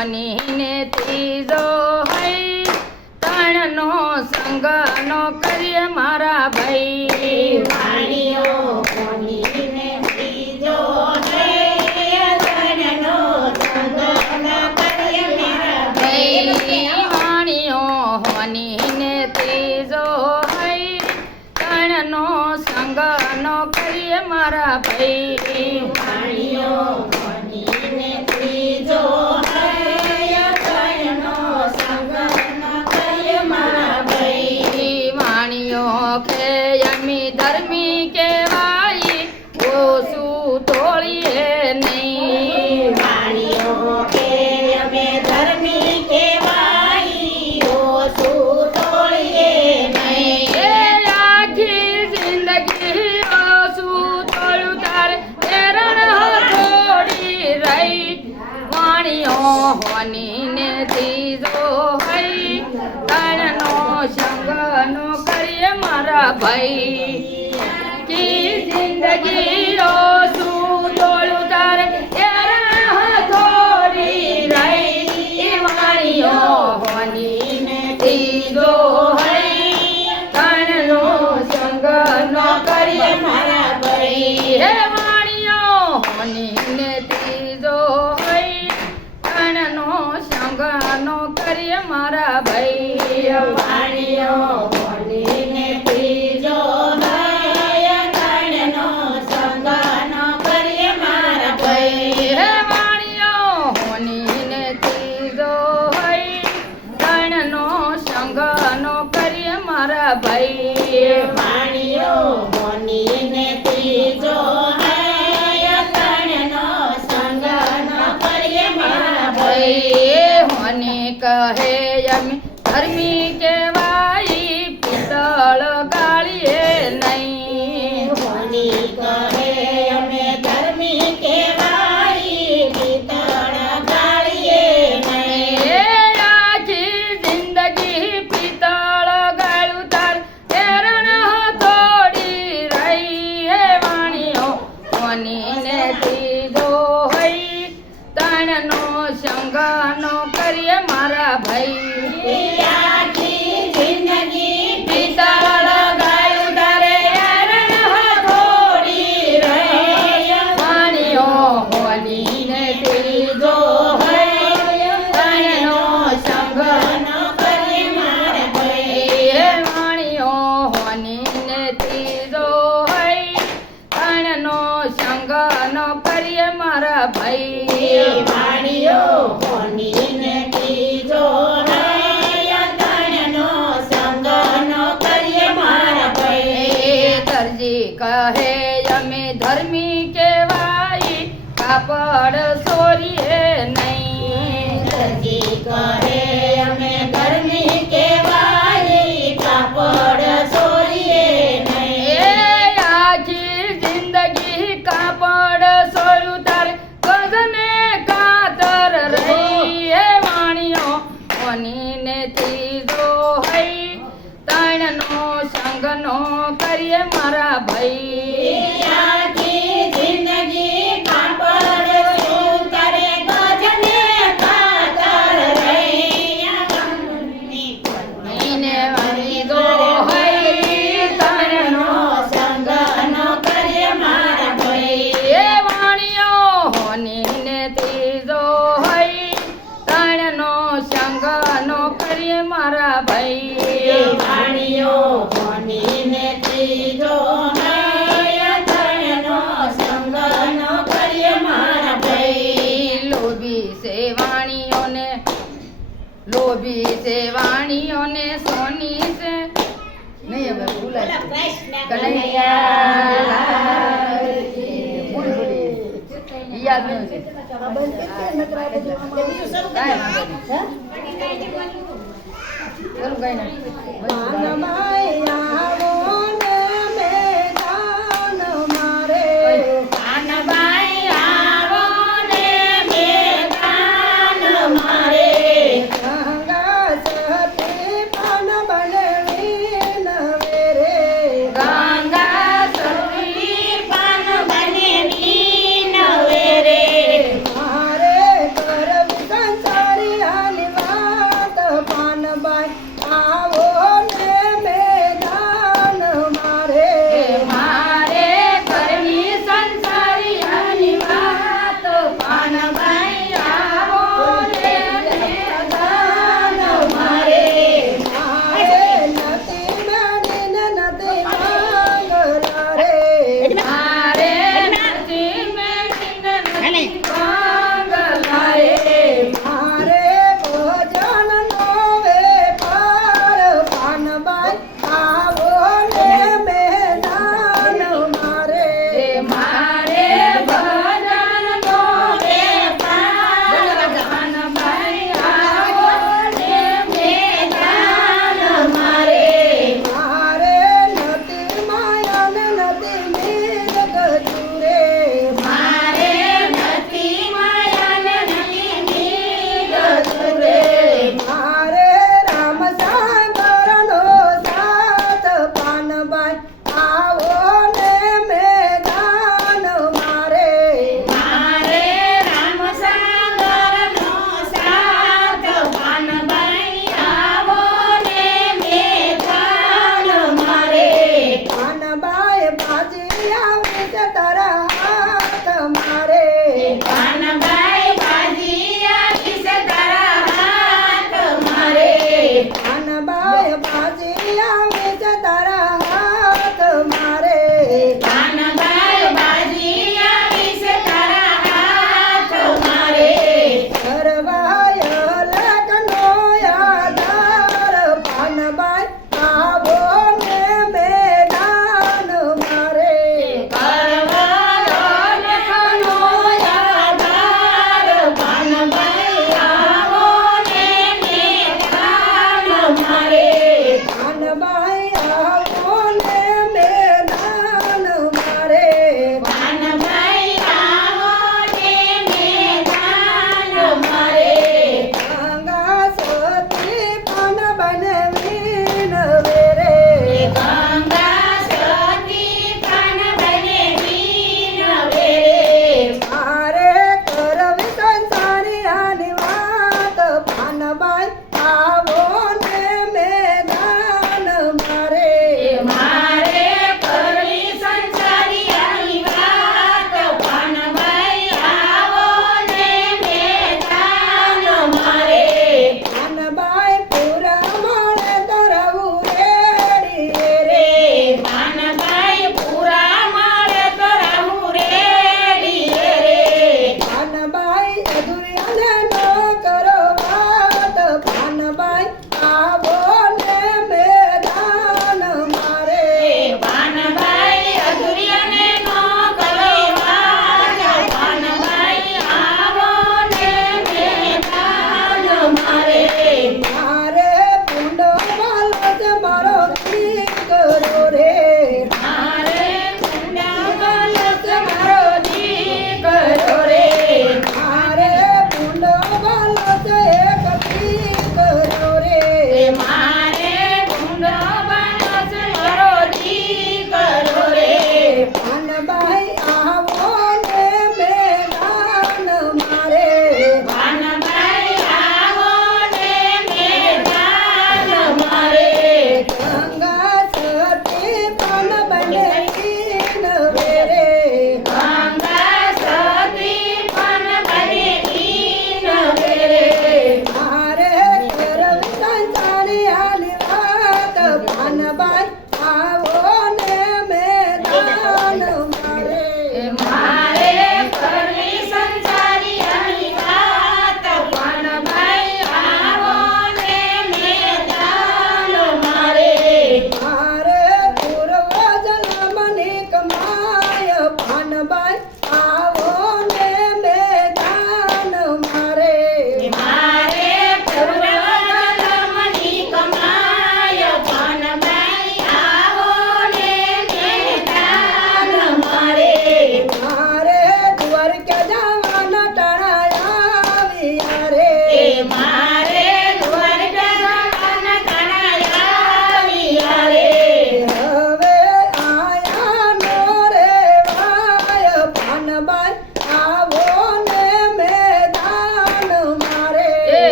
હોની ને ત્રીજો હઈ ત્રણનો સંગ નો કરીએ મારા ભાઈ વાણીઓ હોની ને ત્રીજો હઈ ત્રણનો સંગ ન કરીએ મારા ભાઈ વાણીઓ હોની ને ત્રીજો હઈ ત્રણનો સંગ નો કરીએ મારા ભાઈ વાણીઓ હોની ને ત્રીજો હઈ ત્રણનો સંગ ન કરીએ મારા ભાઈ વાણીઓ કે અમી ધર્મી કેવાય ઓછું તોડીએ નહીં વાણીઓ કે અમે ધર્મી કહેવાય ઓછું તોડીએ નહીં એ આખી જિંદગી ઓછું તોડ્યું તારે એરણ થોડી રહી વાણીઓ હોની ને ત્રીજો હઈ ત્રણનો સંગ નો કરીએ મારા ભાઈ કી જિંદગી ઓછું તોડ્યું તારે એરણ થોડી રહી વાણીઓ હોની ને ત્રીજો હઈ ત્રણનો સંગ નો કરીએ મારા ભાઈ હે વાણીઓ હોની ને ત્રીજો હઈ ત્રણનો સંગ નો કરીએ મારા ભાઈ વાણીઓ બોલીને ત્રીજો હૈ ત્રણનો સંગ ન કરીએ મારા ભાઈ હે વાણીઓ હોની ને ત્રીજો હઈ ત્રણનો સંગ નો કરીએ મારા ભાઈ વાણીઓ બોલીને ત્રીજો હૈ ત્રણનો સંગ ન કરીએ મારા ભાઈ ભાઈ હોની કહે અમે ધર્મી કેવાય પિત્તળ ગાળીએ નહીં હોની કહે અમે ધર્મી કહેવાય પિત્તળ ગાળીએ નહીં એ આખી જિંદગી પિત્તળ ગાળ્યું તાર એરણ થોડી રહી હે વાણીઓ હોની ને ત્રીજો હઈ ત્રણનો સંગ નો કરીએ મારા ભાઈ આખી જિંદગી પિત્તળ ગાળ્યું તારે એરણ થોડી રહી વાણીઓ હોની ને ત્રીજો હઈ ત્રણનો સંગ ન કરીએ મારા ભાઈ હે વાણીઓ હોની ને ત્રીજો હઈ ત્રણનો સંગ નો કરીએ મારા ભાઈ વાણીઓ હોની ને ત્રીજો હૈ ત્રણનો સંગ ન કરીએ મારા ભાઈ દરજી કહે અમે ધર્મી કેવાય કાપડ સોરીએ નહીં દરજી કહે અમે ધર્મી કહેવાય કાપડ સોરીએ નહીં એ આખી જિંદગી કાપડ સોર્યું તારે ગજને કાતર રહી હે વાણીઓ હોની ને ત્રીજો હઈ ત્રણનો સંગ નો કરીએ મારા ભાઈ આખી જિંદગી કાપડ સુતરે ગજને કાતર રહી મહિને ત્રીજો હઈ ત્રણનો સંગ ન કરીએ મારા ભાઈ એ વાણીઓ હોની ને ત્રીજો હઈ ત્રણનો સંગ નો કરીએ મારા ભાઈ વાણીઓ હોની ને ત્રીજો હૈ ત્રણનો સંગ ન કરીએ મારા ભાઈ લોભી છે વાણીઓને સોની છે નહીં હવે ભૂલાય કનૈયા ભૂલ ભૂલી યાદ નહીં છે કાંઈ વાંધો નહીં. ચલો, કાંઈ નહીં.